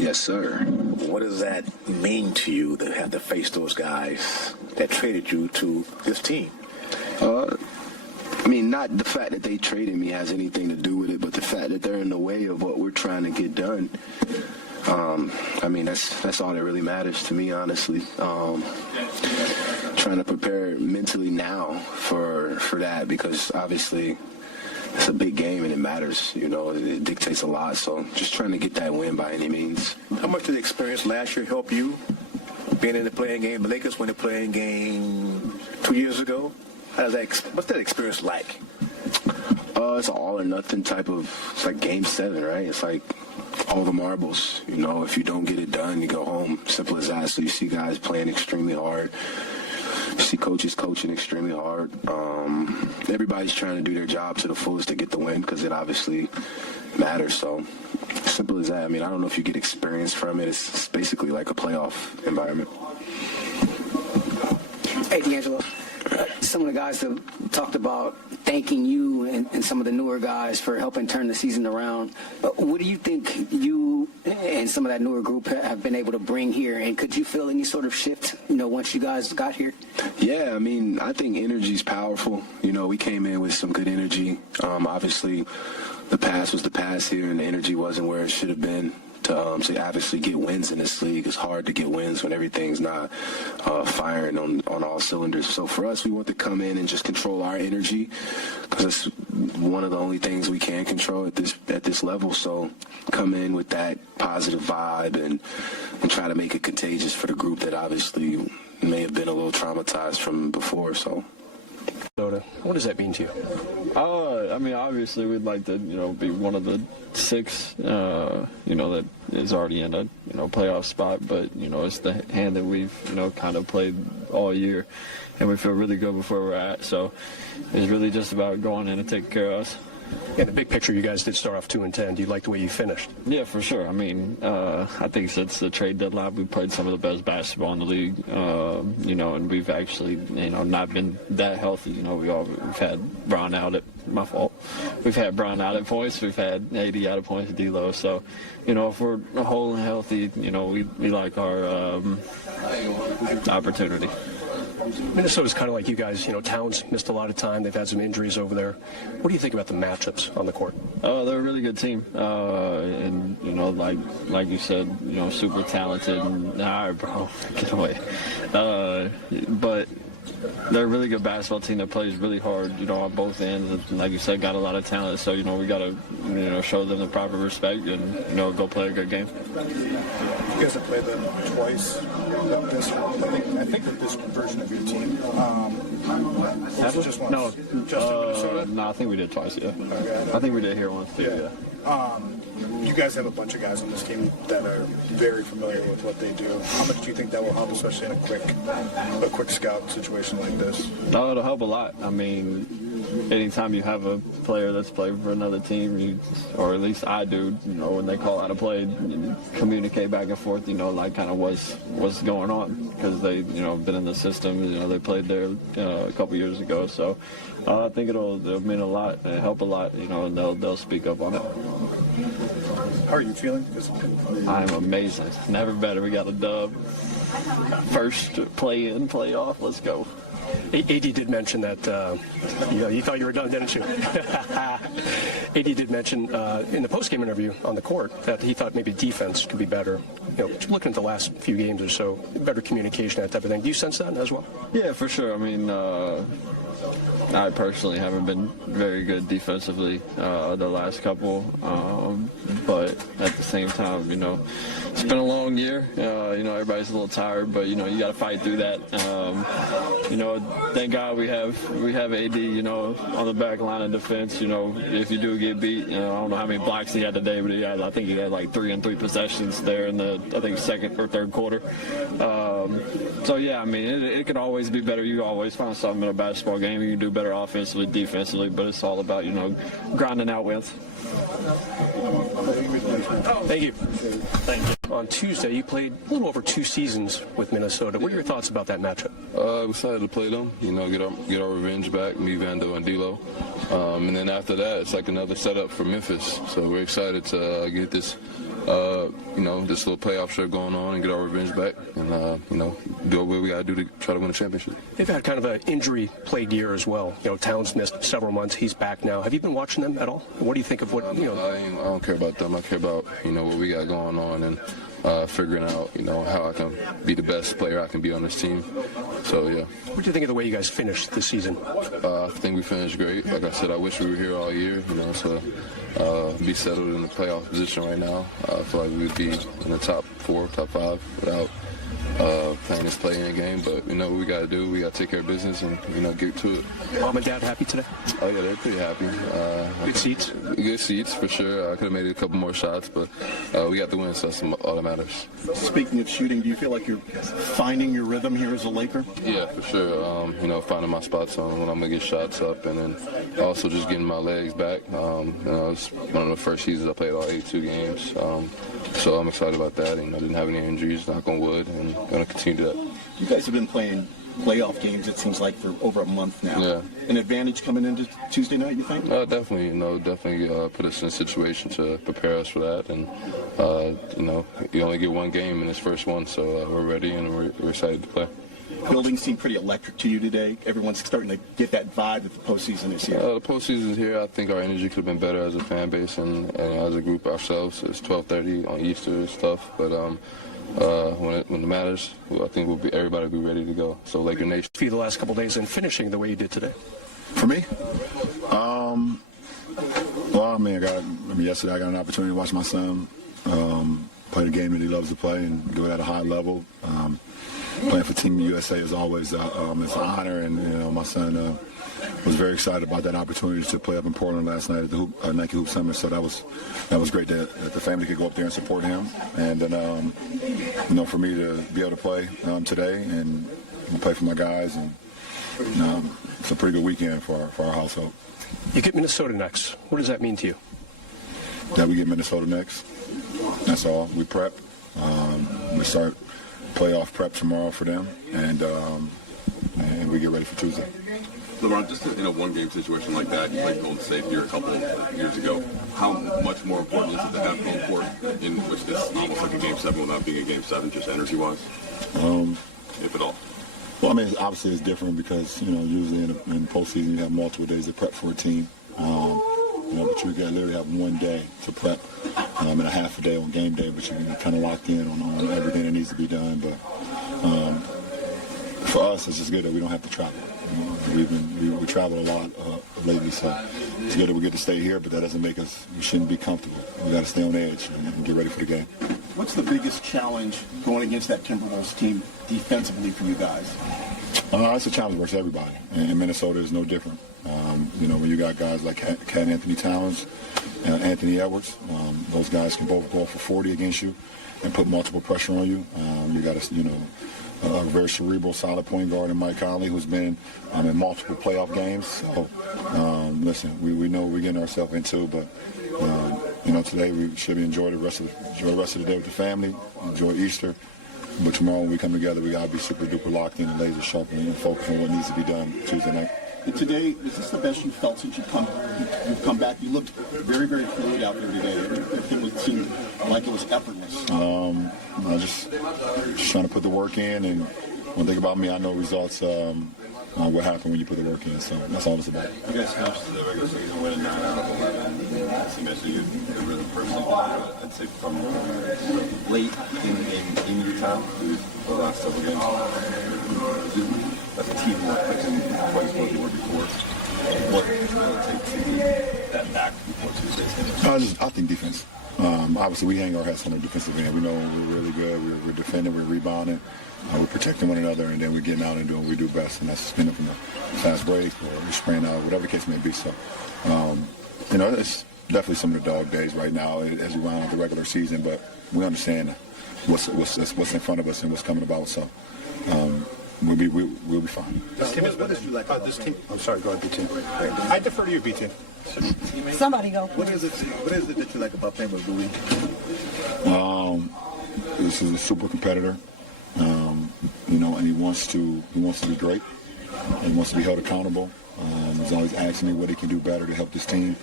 Yes, sir. What does that mean to you to have to face those guys that traded you to this team? I mean, not the fact that they traded me has anything to do with it, but the fact that they're in the way of what we're trying to get done. I mean, that's all that really matters to me, honestly. Trying to prepare mentally now for that, because obviously it's a big game and it matters. You know, it dictates a lot. So just trying to get that win by any means. How much did the experience last year help you? Being in the playing game, the Lakers won the playing game 2 years ago. What's that experience like? It's an all or nothing type of. It's like Game 7, right? It's like all the marbles. You know, if you don't get it done, you go home. Simple as that. So you see guys playing extremely hard. You see coaches coaching extremely hard. Everybody's trying to do their job to the fullest to get the win, because it obviously matters. So simple as that. I mean, I don't know if you get experience from it. It's basically like a playoff environment. Hey, Angelo. Some of the guys have talked about thanking you and some of the newer guys for helping turn the season around. What do you think you and some of that newer group have been able to bring here? And could you feel any sort of shift, once you guys got here? Yeah, I mean, I think energy is powerful. You know, we came in with some good energy. Obviously, the past was the past here, and the energy wasn't where it should have been. To obviously get wins in this league. It's hard to get wins when everything's not firing on all cylinders. So for us, we want to come in and just control our energy, because it's one of the only things we can control at this level. So come in with that positive vibe and try to make it contagious for the group that obviously may have been a little traumatized from before. So. What does that mean to you? I mean, obviously, we'd like to, be one of the 6, that is already in a, playoff spot. But, it's the hand that we've, kind of played all year. And we feel really good with where we're at. So it's really just about going in and taking care of us. Yeah, the big picture, you guys did start off 2-10. Do you like the way you finished? Yeah, for sure. I mean, I think since the trade deadline, we've played some of the best basketball in the league, and we've actually, not been that healthy. We've had Bron out at, my fault. We've had Bron out at points. We've had AD out of points, D-Lo. So, if we're whole and healthy, we like our opportunity. Minnesota's kind of like you guys. Towns missed a lot of time. They've had some injuries over there. What do you think about the matchups on the court? They're a really good team, and like you said, super talented. And, all right, bro, get away. But they're a really good basketball team that plays really hard, on both ends. And like you said, got a lot of talent. So we got to, show them the proper respect and go play a good game. You guys have played them twice. I think with this version of your team. Just once. No, just in Minnesota? No, I think we did twice. Yeah, okay. I think we did here once too. Yeah. You guys have a bunch of guys on this team that are very familiar with what they do. How much do you think that will help, especially in a quick scout situation like this? No, it'll help a lot. I mean, anytime you have a player that's played for another team, or at least I do, when they call out a play, communicate back and forth, like kind of what's going on, because they, been in the system, they played there a couple years ago. So I think it'll mean a lot and help a lot, and they'll speak up on it. How are you feeling? I'm amazing. Never better. We got a dub. First play-in, play-off. Let's go. AD did mention that, you thought you were done, didn't you? AD did mention in the post-game interview on the court that he thought maybe defense could be better. Looking at the last few games or so, better communication, that type of thing. Do you sense that as well? Yeah, for sure. I mean, I personally haven't been very good defensively the last couple, but at the same time, it's been a long year. Everybody's a little tired, but you got to fight through that. Thank God we have AD, on the back line of defense. If you do get beat, I don't know how many blocks he had today, but I think he had like 3 and 3 possessions there in the second or third quarter. So yeah, I mean, it can always be better. You always find something in a basketball game. You can do better offensively, defensively, but it's all about grinding out wins. Thank you. Thank you. On Tuesday, you played a little over 2 seasons with Minnesota. What are your thoughts about that matchup? I'm excited to play them. Get our revenge back. Me, Vando, and D'Lo. And then after that, it's like another setup for Memphis. So we're excited to get this this little playoff trip going on and get our revenge back and, do what we got to do to try to win a championship. They've had kind of an injury-plagued year as well. Towns missed several months. He's back now. Have you been watching them at all? What do you think of what, I don't care about them. I care about, what we got going on and figuring out, how I can be the best player I can be on this team. So, yeah. What do you think of the way you guys finished this season? I think we finished great. Like I said, I wish we were here all year, so be settled in the playoff position right now. I feel like we would be in the top 4, top 5 without playing this play-in game. But we know what we got to do. We got to take care of business and, get to it. Mom and Dad happy today? Oh, yeah, they're pretty happy. Good seats? Good seats, for sure. I could have made a couple more shots, but we got the win, so that's all that matters. Speaking of shooting, do you feel like you're finding your rhythm here as a Laker? Yeah, for sure. Finding my spots on when I'm going to get shots up, and then also just getting my legs back. It's one of the first seasons I played all 82 games, so I'm excited about that. I didn't have any injuries, knock on wood, and going to continue that. You guys have been playing playoff games, it seems like, for over a month now. Yeah. An advantage coming into Tuesday night, you think? Definitely, put us in a situation to prepare us for that. And, you only get one game in this first one, so we're ready and we're excited to play. Building seemed pretty electric to you today. Everyone's starting to get that vibe that the postseason is here. The postseason is here. I think our energy could have been better as a fan base and as a group ourselves. It's 12:30 on Easter and stuff, but when it matters, I think everybody will be ready to go. So Laker Nation. For you the last couple of days and finishing the way you did today? For me? Yesterday I got an opportunity to watch my son play the game that he loves to play and do it at a high level. Playing for Team USA is always it's an honor, and my son was very excited about that opportunity to play up in Portland last night at the Nike Hoop Summit. So that was great that the family could go up there and support him, and then for me to be able to play today and play for my guys, and it's a pretty good weekend for our household. You get Minnesota next. What does that mean to you? That we get Minnesota next. That's all. We prep. We start playoff prep tomorrow for them, and we get ready for Tuesday. LeBron, just in a one-game situation like that, you played Golden State here a couple years ago. How much more important is it to have home court, in which this is almost like a Game 7 without being a Game 7, just energy-wise, if at all? Well, obviously it's different because, usually in postseason you have multiple days to prep for a team. But you literally have one day to prep and a half a day on game day, but you're kind of locked in on everything that needs to be done. But for us, it's just good that we don't have to travel. We travel a lot lately, so it's good that we get to stay here, but that doesn't make us, we shouldn't be comfortable. We got to stay on edge and get ready for the game. What's the biggest challenge going against that Timberwolves team defensively for you guys? It's a challenge versus everybody, and Minnesota is no different. When you got guys like Cat Anthony Towns, Anthony Edwards, those guys can both go for 40 against you and put multiple pressure on you. You got a very cerebral, solid point guard in Mike Conley, who's been in multiple playoff games. So, listen, we know what we're getting ourselves into, but today we should enjoy the rest of the day with the family, enjoy Easter. But tomorrow when we come together, we got to be super duper locked in and laser sharp and focus on what needs to be done Tuesday night. And today, is this the best you've felt since you've come back? You looked very, very fluid out there today. Everything seemed like it was effortless. Just trying to put the work in, and one thing about me, I know results. What happened when you put the work in, so that's all it's about. You guys finished the regular season winning 9 out of 11. So basically, you're the rhythm person. I'd say from late in the game, in your time, the last several games. That's a team more quick than what you were before. What will it take to get that back before Tuesday's game? I think defense. Obviously, we hang our hats on the defensive end. We know we're really good. We're defending. We're rebounding. We're protecting one another, and then we're getting out and doing what we do best, and that's spinning from the fast break or we're spraying out, whatever the case may be. So, it's definitely some of the dog days right now as we round out the regular season, but we understand what's in front of us and what's coming about. So, we'll be fine. What did you like about this team? I'm sorry, go ahead, B-Team. I defer to you, B-Team. Somebody go. What is it that you like about playing with Louis? This is a super competitor, and he wants to be great. And he wants to be held accountable. He's always asking me what he can do better to help this team.